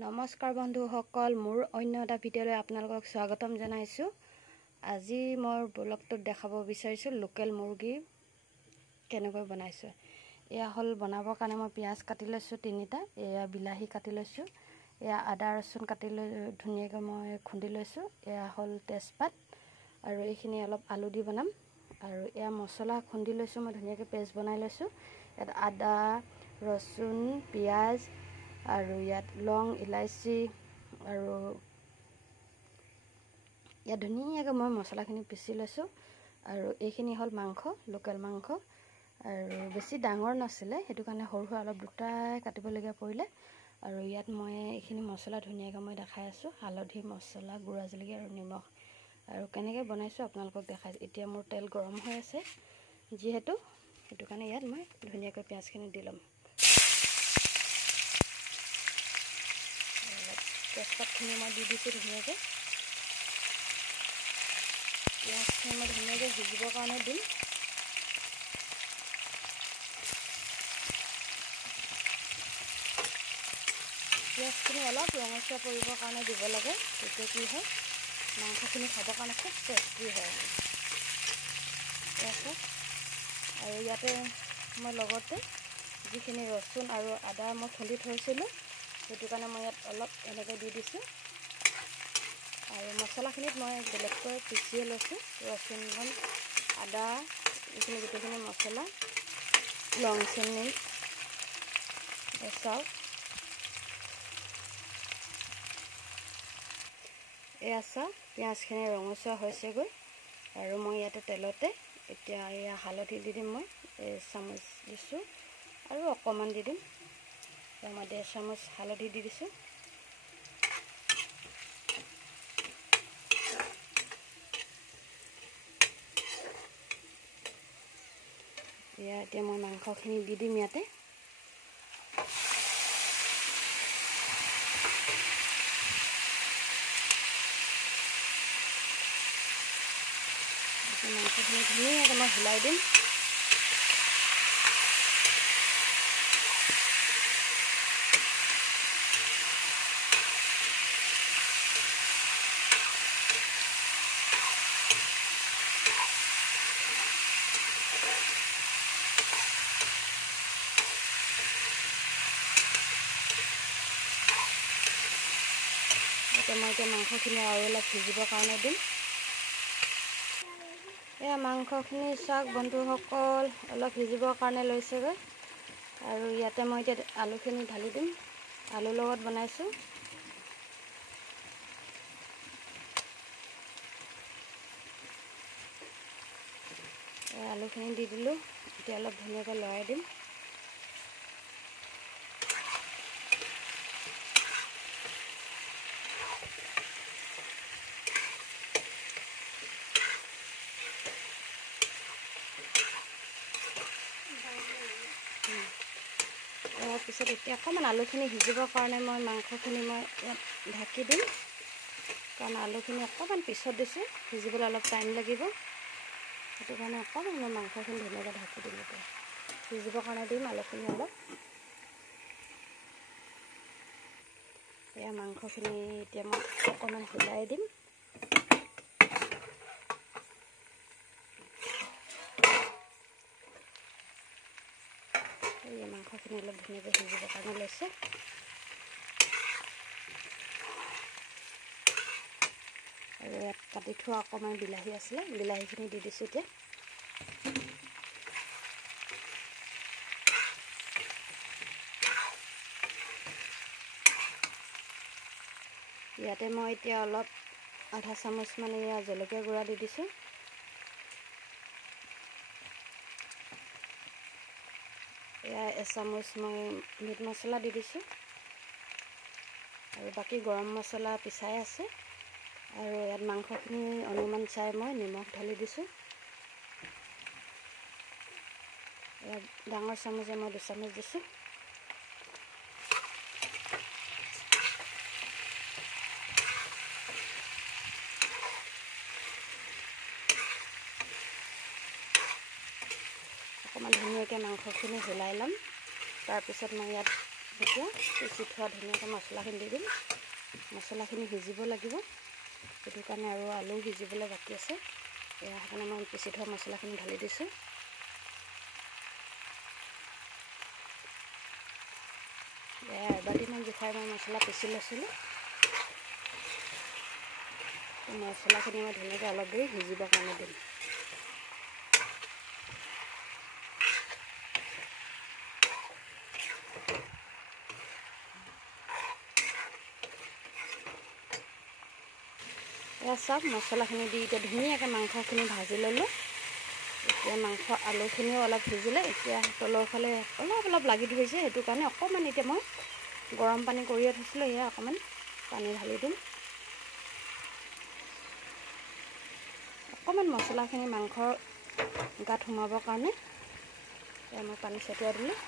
নমস্কাৰ বন্ধুসকল, মোৰ অন্য এটা ভিডিঅ'লৈ আপোনালোকক স্বাগতম জনাইছোঁ। আজি মই ব্লগটোত দেখাব বিচাৰিছোঁ লোকেল মুৰ্গী কেনেকৈ বনাইছোঁ। এয়া হ'ল বনাবৰ কাৰণে মই পিঁয়াজ কাটি লৈছোঁ 3টা, এয়া বিলাহী কাটি লৈছোঁ, এয়া আদা ৰচুন কাটি লৈ ধুনীয়াকৈ মই খুন্দি লৈছোঁ, এয়া হ'ল তেজপাত আৰু এইখিনি অলপ আলু দি বনাম। আৰু এয়া মছলা খুন্দি লৈছোঁ, মই ধুনীয়াকৈ পেষ্ট বনাই লৈছোঁ। ইয়াত আদা ৰচুন পিঁয়াজ আৰু ইয়াত লং ইলাইচি আৰু ইয়াত ধুনীয়াকৈ মই মছলাখিনি পিচি লৈছোঁ। আৰু এইখিনি হ'ল মাংস, লোকেল মাংস, আৰু বেছি ডাঙৰ নাছিলে সেইটো কাৰণে সৰু সৰু অলপ দুটাই কাটিবলগীয়া পৰিলে। আৰু ইয়াত মই এইখিনি মছলা ধুনীয়াকৈ মই দেখাই আছোঁ, হালধি মছলা গুড়া জলকীয়া আৰু নিমখ। আৰু কেনেকৈ বনাইছোঁ আপোনালোকক দেখাইছোঁ। এতিয়া মোৰ তেল গৰম হৈ আছে যিহেতু, সেইটো কাৰণে ইয়াত মই ধুনীয়াকৈ পিঁয়াজখিনি দি ল'ম। তেজপাতখিনি মই দি দিছোঁ ধুনীয়াকৈ। পিঁয়াজখিনি মই ধুনীয়াকৈ সিজিবৰ কাৰণে দিম। পিঁয়াজখিনি অলপ ৰঙচুৱা পৰিবৰ কাৰণে দিব লাগে, তেতিয়া কি হয় মাংসখিনি খাবৰ কাৰণে খুব টেষ্টি হয়। আৰু ইয়াতে মই লগতে যিখিনি ৰচুন আৰু আদা মই খুন্দি থৈছিলোঁ সেইটো কাৰণে মই ইয়াত অলপ এনেকৈ দি দিছোঁ। আৰু মছলাখিনিত মই বেলেগকৈ পিচিয়ে লৈছোঁ, ৰচুন আদা এইখিনি গোটেইখিনি মছলা, লং চেনি চাওক। এয়া চাওক পিঁয়াজখিনি ৰঙচুৱা হৈছেগৈ। আৰু মই ইয়াতে তেলতে এতিয়া এয়া হালধি দি দিম, মই চামুচ দিছোঁ আৰু অকণমান দি দিম। মই 1.5 চামুচ হালধি দি দিছোঁ। এতিয়া মই মাংসখিনি দি দিম ইয়াতে। মাংসখিনি ধুনীয়াকৈ মই হিলাই দিম। মই এতিয়া মাংসখিনি আৰু অলপ সিজিবৰ কাৰণে দিম। এয়া মাংসখিনি চাওক বন্ধুসকল, অলপ সিজিবৰ কাৰণে লৈছেগৈ। আৰু ইয়াতে মই এতিয়া আলুখিনি ঢালি দিম, আলুৰ লগত বনাইছোঁ। আলুখিনি দি দিলোঁ, এতিয়া অলপ ধুনীয়াকৈ লৰাই দিম। তাৰপিছত এতিয়া অকণমান আলুখিনি সিজিবৰ কাৰণে মই মাংসখিনি মই ইয়াত ঢাকি দিম, কাৰণ আলুখিনি অকণমান পিছত দিছোঁ, সিজিবলৈ অলপ টাইম লাগিব। সেইটো কাৰণে অকণমান মই মাংসখিনি ধুনীয়াকৈ ঢাকি দিম। এতিয়া সিজিবৰ কাৰণে দিম আলুখিনি অলপ। এয়া মাংসখিনি এতিয়া মই অকণমান হিলাই দিম। এই মাংসখিনি অলপ ধুনীয়াকৈ সিজিবৰ কাৰণে লৈছে। আৰু ইয়াত কাটি থোৱা অকণমান বিলাহী আছিলে, বিলাহীখিনি দি দিছোঁ এতিয়া। ইয়াতে মই এতিয়া অলপ 1/2 চামুচ মানে এয়া জলকীয়া গুড়া দি দিছোঁ। এয়া 1 চামুচ মই মিট মছলা দি দিছোঁ। আৰু বাকী গৰম মছলা পিচাই আছে। আৰু ইয়াত মাংসখিনি অনুমান চাই মই নিমখ ঢালি দিছোঁ। ইয়াত ডাঙৰ চামুচে মই 2 চামুচ দিছোঁ। অকণমান ধুনীয়াকৈ মাংসখিনি হিলাই ল'ম। তাৰপিছত মই ইয়াত এতিয়া পিচি থোৱা ধুনীয়াকৈ মছলাখিনি দি দিম। মছলাখিনি সিজিব লাগিব, সেইটো কাৰণে আৰু আলু সিজিবলৈ বাকী আছে। এয়া সেইকাৰণে মই পিচি থোৱা মছলাখিনি ঢালি দিছোঁ। এয়া এবাটিমান জোখাই মই মছলা পিচি লৈছিলোঁ। মছলাখিনি মই ধুনীয়াকৈ অলপ দেৰি সিজিবৰ কাৰণে দিম। এয়া চাওক মছলাখিনি দি এতিয়া ধুনীয়াকৈ মাংসখিনি ভাজি ল'লোঁ। এতিয়া মাংস আলুখিনিও অলপ সিজিলে। এতিয়া তলৰ ফালে অলপ লাগি ধৰিছে, সেইটো কাৰণে অকণমান এতিয়া মই গৰম পানী কৰিয়ে থৈছিলোঁ, এয়া অকণমান পানী ঢালি দিম। অকণমান মছলাখিনি মাংসৰ গাত সোমাবৰ কাৰণে এয়া মই পানী ছটিয়াই দিলোঁ।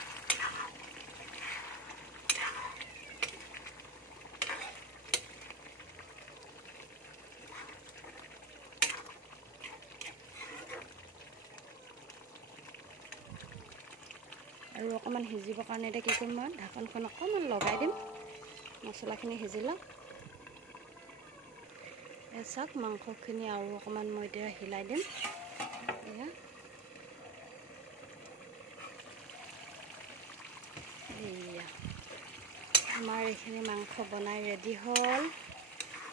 আৰু অকণমান সিজিবৰ কাৰণে এতিয়া কি কৰিম, মই ঢাকনখন অকণমান লগাই দিম, মছলাখিনি সিজি লওক। এই চাওক মাংসখিনি আৰু অকণমান মই এতিয়া হিলাই দিম। এয়া আমাৰ এইখিনি মাংস বনাই ৰেডি হ'ল।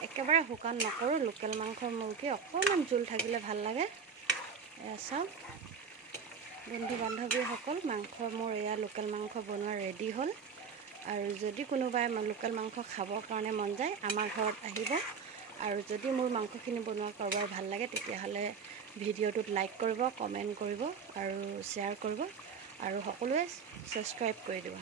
একেবাৰে শুকান নকৰোঁ, লোকেল মাংসৰ মুৰ্গী অকণমান জোল থাকিলে ভাল লাগে। এয়া চাওক বন্ধু বান্ধৱীসকল, মোৰ এয়া লোকেল মাংস বনোৱা ৰেডি হ'ল। আৰু যদি কোনোবাই লোকেল মাংস খাবৰ কাৰণে মন যায়, আমাৰ ঘৰত আহিব। আৰু যদি মোৰ মাংসখিনি বনোৱা কাৰোবাৰ ভাল লাগে, তেতিয়াহ'লে ভিডিঅ'টোত লাইক কৰিব, কমেণ্ট কৰিব আৰু শ্বেয়াৰ কৰিব, আৰু সকলোৱে ছাবস্ক্ৰাইব কৰি দিব।